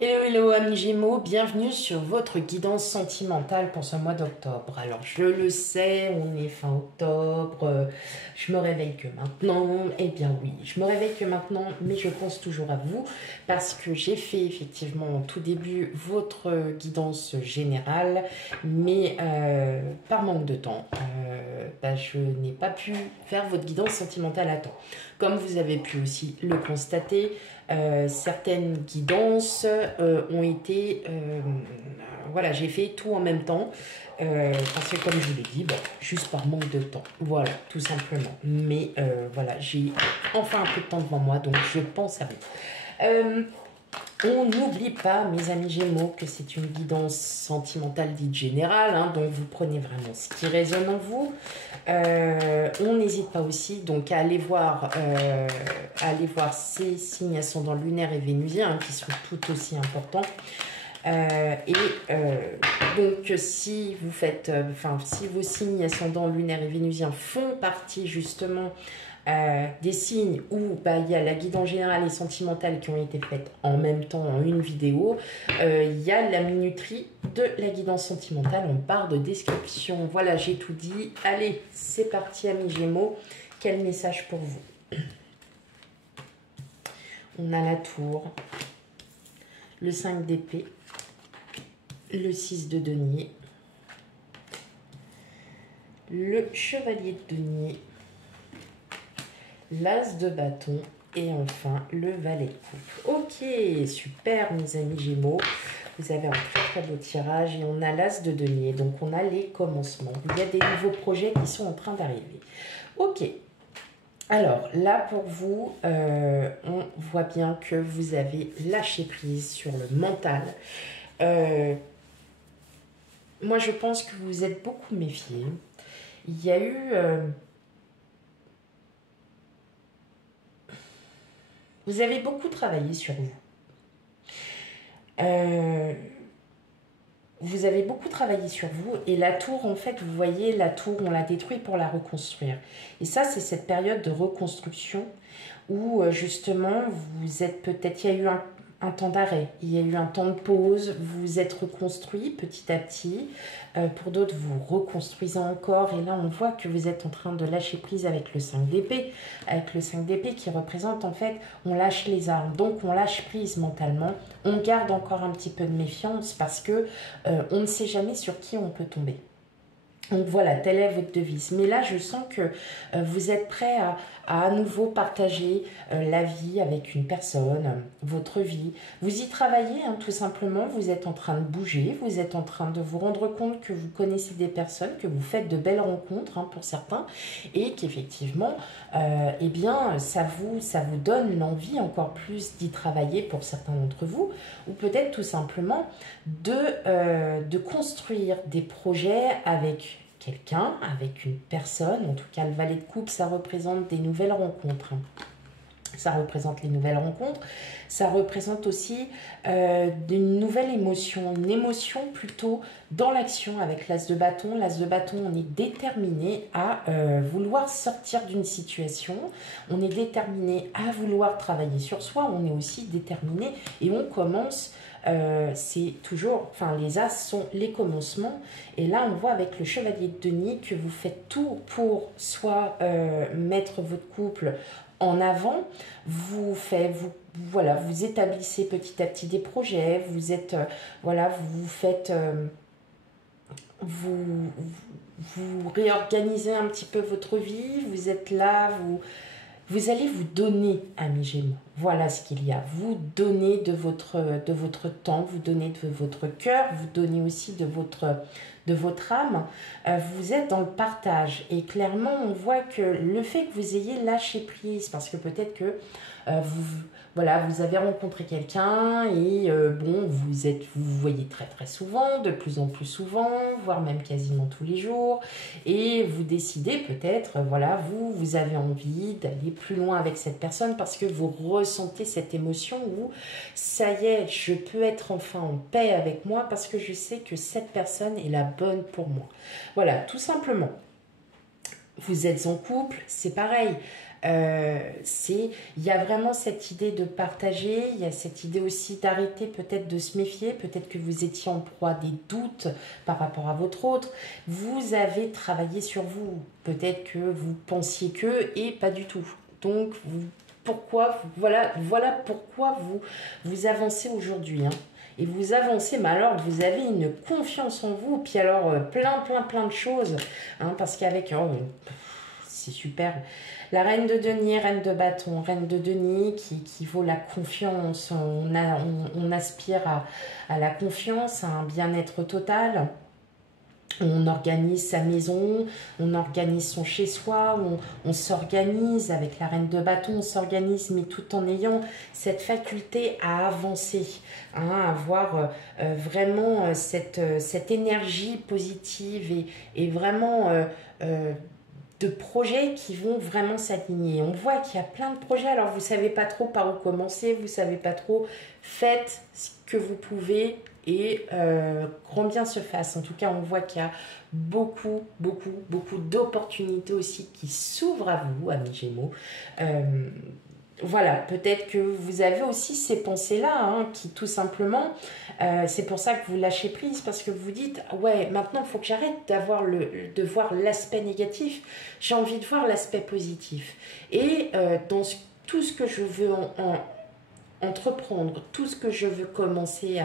Hello, hello amis Gémeaux, bienvenue sur votre guidance sentimentale pour ce mois d'octobre. Alors je le sais, on est fin octobre, je me réveille que maintenant. Eh bien oui, je me réveille que maintenant, mais je pense toujours à vous parce que j'ai fait effectivement au tout début votre guidance générale, mais par manque de temps, je n'ai pas pu faire votre guidance sentimentale à temps. Comme vous avez pu aussi le constater, certaines guidances ont été... voilà, j'ai fait tout en même temps. Parce que comme je vous l'ai dit, bon, juste par manque de temps. Voilà, tout simplement. Mais voilà, j'ai enfin un peu de temps devant moi, donc je pense à vous. On n'oublie pas, mes amis Gémeaux, que c'est une guidance sentimentale dite générale, hein, donc vous prenez vraiment ce qui résonne en vous. On n'hésite pas aussi donc à aller voir ces signes ascendants lunaires et vénusiens hein, qui sont tout aussi importants. Donc si vous faites, si vos signes ascendants lunaires et vénusiens font partie justement des signes où il y a la guidance générale et sentimentale qui ont été faites en même temps en une vidéo, il y a la minuterie de la guidance sentimentale en barre de description. Voilà, j'ai tout dit. Allez, c'est parti amis Gémeaux. Quel message pour vous? On a la tour, le 5 d'épée, le 6 de denier, le chevalier de denier, l'as de bâton et enfin le valet de coupe. Ok, super mes amis Gémeaux. Vous avez un très beau tirage et on a l'as de denier. Donc on a les commencements. Il y a des nouveaux projets qui sont en train d'arriver. Ok. Alors là pour vous, on voit bien que vous avez lâché prise sur le mental. Moi je pense que vous êtes beaucoup méfié. Il y a eu... vous avez beaucoup travaillé sur vous. Vous avez beaucoup travaillé sur vous et la tour, en fait, vous voyez, la tour, on l'a détruite pour la reconstruire. Et ça, c'est cette période de reconstruction où, justement, vous êtes peut-être, il y a eu un temps d'arrêt, il y a eu un temps de pause, vous vous êtes reconstruit petit à petit. Pour d'autres, vous reconstruisez encore et là, on voit que vous êtes en train de lâcher prise avec le 5 d'épée. Avec le 5 d'épée qui représente, en fait, on lâche les armes. Donc, on lâche prise mentalement. On garde encore un petit peu de méfiance parce que on ne sait jamais sur qui on peut tomber. Donc voilà, telle est votre devise. Mais là, je sens que vous êtes prêt à nouveau partager la vie avec une personne, votre vie. Vous y travaillez, hein, tout simplement. Vous êtes en train de bouger. Vous êtes en train de vous rendre compte que vous connaissez des personnes, que vous faites de belles rencontres hein, pour certains. Et qu'effectivement, eh bien, ça vous donne l'envie encore plus d'y travailler pour certains d'entre vous. Ou peut-être tout simplement de construire des projets avec quelqu'un, avec une personne. En tout cas, le valet de coupe, ça représente des nouvelles rencontres. Ça représente les nouvelles rencontres. Ça représente aussi une nouvelle émotion. Une émotion plutôt dans l'action avec l'as de bâton. L'as de bâton, on est déterminé à vouloir sortir d'une situation. On est déterminé à vouloir travailler sur soi. On est aussi déterminé et on commence... c'est toujours, les as sont les commencements et là on voit avec le chevalier de denier que vous faites tout pour soit mettre votre couple en avant, vous établissez petit à petit des projets, vous êtes, vous réorganisez un petit peu votre vie, vous êtes là, vous allez vous donner, amis Gémeaux. Voilà ce qu'il y a. Vous donnez de votre temps, vous donnez de votre cœur, vous donnez aussi de votre âme. Vous êtes dans le partage. Et clairement, on voit que le fait que vous ayez lâché prise, parce que peut-être que vous avez rencontré quelqu'un et vous voyez très très souvent, de plus en plus souvent, voire même quasiment tous les jours, et vous décidez peut-être, vous avez envie d'aller plus loin avec cette personne parce que vous ressentez cette émotion où ça y est, je peux être enfin en paix avec moi parce que je sais que cette personne est la bonne pour moi. Voilà, tout simplement. Vous êtes en couple, c'est pareil. Il y a vraiment cette idée de partager, il y a cette idée aussi d'arrêter peut-être de se méfier, peut-être que vous étiez en proie des doutes par rapport à votre autre. Vous avez travaillé sur vous, peut-être que vous pensiez que et pas du tout. Donc, voilà pourquoi vous avancez aujourd'hui, hein. Et vous avancez, mais alors vous avez une confiance en vous, puis alors plein de choses, hein, parce qu'avec, c'est super, la reine de denier, reine de bâton, reine de denier qui vaut la confiance, on aspire à la confiance, à un bien-être total. On organise sa maison, on organise son chez-soi, on s'organise avec la reine de bâton, on s'organise, mais tout en ayant cette faculté à avancer, hein, à avoir vraiment cette énergie positive et vraiment de projets qui vont vraiment s'aligner. On voit qu'il y a plein de projets, alors vous ne savez pas trop par où commencer, vous ne savez pas trop, faites ce que vous pouvez et grand bien se fasse. En tout cas, on voit qu'il y a beaucoup d'opportunités aussi qui s'ouvrent à vous, amis Gémeaux. Voilà, peut-être que vous avez aussi ces pensées-là, hein, qui tout simplement, c'est pour ça que vous lâchez prise, parce que vous dites, ouais, maintenant il faut que j'arrête de voir l'aspect négatif, j'ai envie de voir l'aspect positif. Et tout ce que je veux entreprendre, tout ce que je veux commencer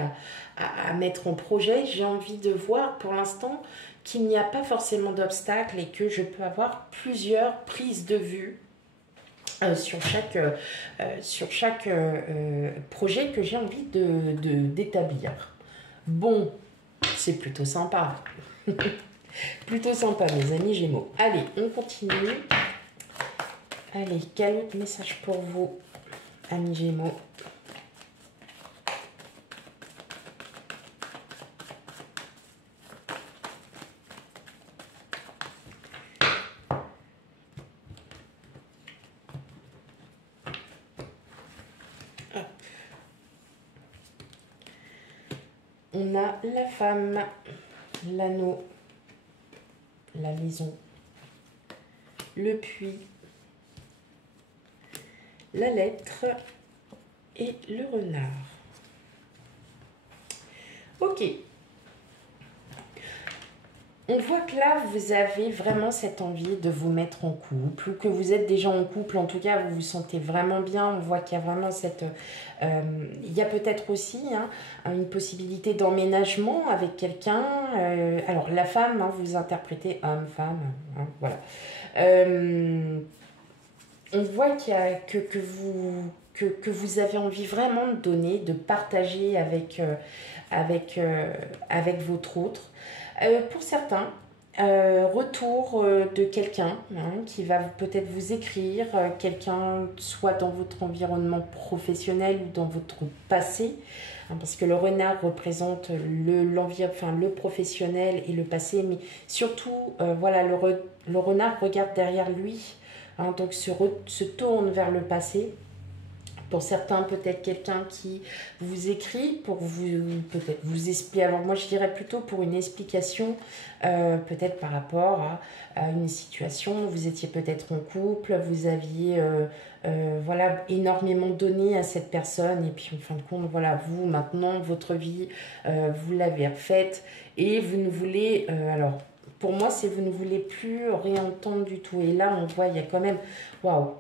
à mettre en projet, j'ai envie de voir pour l'instant qu'il n'y a pas forcément d'obstacles et que je peux avoir plusieurs prises de vue sur chaque projet que j'ai envie d'établir. Bon, c'est plutôt sympa. Plutôt sympa, mes amis Gémeaux. Allez, on continue. Allez, quel autre message pour vous, amis Gémeaux? On a la femme, l'anneau, la maison, le puits, la lettre et le renard. Ok. On voit que là, vous avez vraiment cette envie de vous mettre en couple, ou que vous êtes déjà en couple, en tout cas, vous vous sentez vraiment bien. On voit qu'il y a vraiment cette... il y a peut-être aussi, hein, une possibilité d'emménagement avec quelqu'un. Alors, la femme, hein, vous interprétez homme, femme, hein, voilà. On voit qu'il y a, que vous avez envie vraiment de donner, de partager avec votre autre. Pour certains, retour de quelqu'un, hein, qui va peut-être vous écrire, quelqu'un soit dans votre environnement professionnel ou dans votre passé, hein, parce que le renard représente le professionnel et le passé, mais surtout, voilà, le renard regarde derrière lui, hein, donc se tourne vers le passé. Pour certains, peut-être quelqu'un qui vous écrit pour peut-être vous expliquer. Alors moi, je dirais plutôt pour une explication, peut-être par rapport à une situation. Vous étiez peut-être en couple, vous aviez voilà, énormément donné à cette personne. Et puis, en fin de compte, voilà, vous, maintenant, votre vie, vous l'avez refaite. Et vous ne voulez... alors, pour moi, c'est vous ne voulez plus réentendre du tout. Et là, on voit, il y a quand même... Waouh!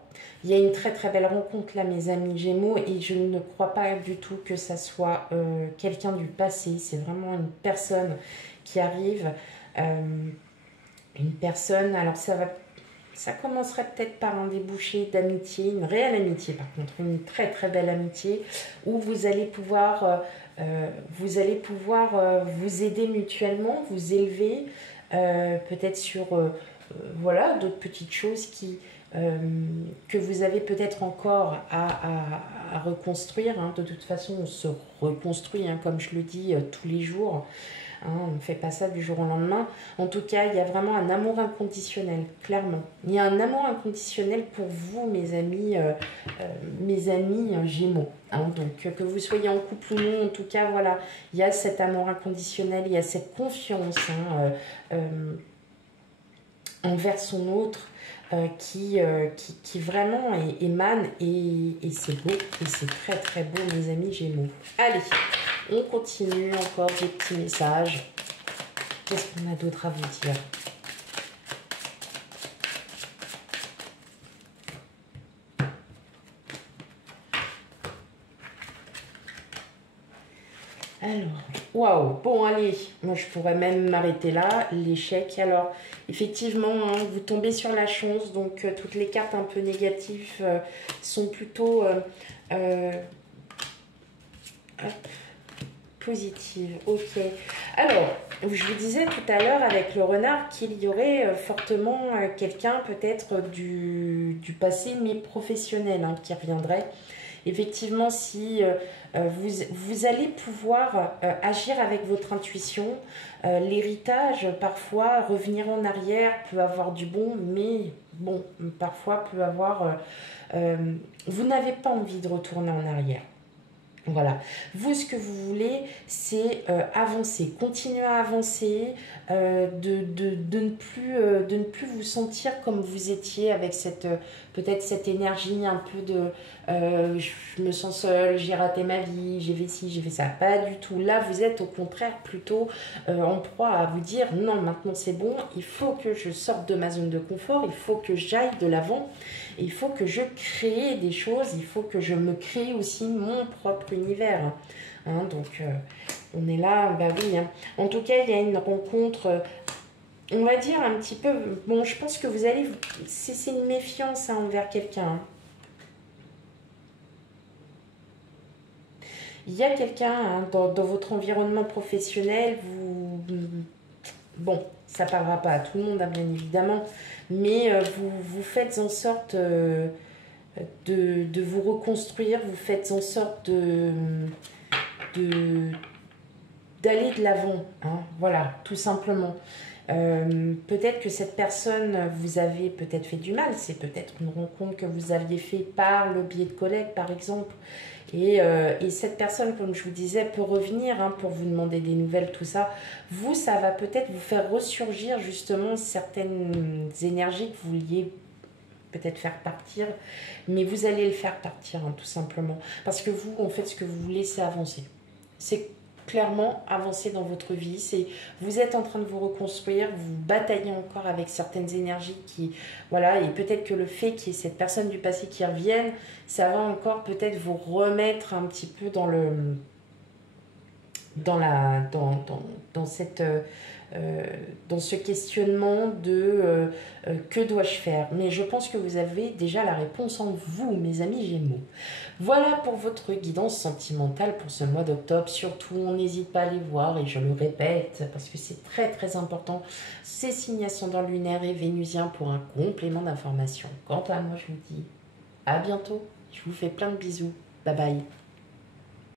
Il y a une très belle rencontre là, mes amis Gémeaux, et je ne crois pas du tout que ça soit quelqu'un du passé. C'est vraiment une personne qui arrive, une personne. Alors ça commencerait peut-être par un débouché d'amitié, une réelle amitié par contre, une très belle amitié où vous allez pouvoir vous aider mutuellement, vous élever, peut-être sur voilà, d'autres petites choses que vous avez peut-être encore à reconstruire, hein. De toute façon, on se reconstruit, hein, comme je le dis, tous les jours, hein, on ne fait pas ça du jour au lendemain. En tout cas, il y a vraiment un amour inconditionnel, clairement. Il y a un amour inconditionnel pour vous, mes amis Gémeaux, hein. Donc, que vous soyez en couple ou non, en tout cas, voilà, il y a cet amour inconditionnel, il y a cette confiance, hein, envers son autre. qui vraiment émane et c'est beau et c'est très très beau mes amis Gémeaux. Allez, on continue encore des petits messages. Qu'est-ce qu'on a d'autre à vous dire? Alors, waouh, bon allez, moi je pourrais même m'arrêter là, l'échec. Alors, effectivement, hein, vous tombez sur la chance, donc toutes les cartes un peu négatives sont plutôt hop, positives. Ok. Alors, je vous disais tout à l'heure avec le renard qu'il y aurait fortement quelqu'un peut-être du passé, mais professionnel, hein, qui reviendrait. Effectivement, si vous allez pouvoir agir avec votre intuition, l'héritage, parfois, revenir en arrière peut avoir du bon, mais bon, parfois peut avoir... vous n'avez pas envie de retourner en arrière. Voilà, vous ce que vous voulez c'est avancer, continuer à avancer, de ne plus vous sentir comme vous étiez avec cette peut-être cette énergie un peu de je me sens seule, j'ai raté ma vie, j'ai fait ci, j'ai fait ça. Pas du tout, là vous êtes au contraire plutôt en proie à vous dire non maintenant c'est bon, il faut que je sorte de ma zone de confort, il faut que j'aille de l'avant. Il faut que je crée des choses, il faut que je me crée aussi mon propre univers. Hein, donc, on est là, bah oui. Hein. En tout cas, il y a une rencontre, on va dire un petit peu... Bon, je pense que vous allez... C'est une méfiance hein, envers quelqu'un. Hein. Il y a quelqu'un hein, dans votre environnement professionnel, bon, ça ne parlera pas à tout le monde, hein, bien évidemment, mais vous faites en sorte... de vous reconstruire, vous faites en sorte d'aller de l'avant, hein, voilà, tout simplement. Peut-être que cette personne vous avez peut-être fait du mal, c'est peut-être une rencontre que vous aviez fait par le biais de collègues par exemple, et cette personne, comme je vous disais, peut revenir hein, pour vous demander des nouvelles, tout ça. Vous, ça va peut-être vous faire ressurgir justement certaines énergies que vous vouliez peut-être faire partir, mais vous allez le faire partir hein, tout simplement, parce que vous, en fait, ce que vous voulez, c'est avancer. C'est clairement avancer dans votre vie, c'est vous êtes en train de vous reconstruire, vous bataillez encore avec certaines énergies qui, voilà, et peut-être que le fait qu'il y ait cette personne du passé qui revienne, ça va encore peut-être vous remettre un petit peu dans le, dans cette... dans ce questionnement de que dois-je faire. Mais je pense que vous avez déjà la réponse en vous, mes amis Gémeaux. Voilà pour votre guidance sentimentale pour ce mois d'octobre. Surtout, on n'hésite pas à les voir, et je le répète, parce que c'est très très important, ces signes ascendants lunaires et vénusiens pour un complément d'information. Quant à moi, je vous dis à bientôt. Je vous fais plein de bisous. Bye bye.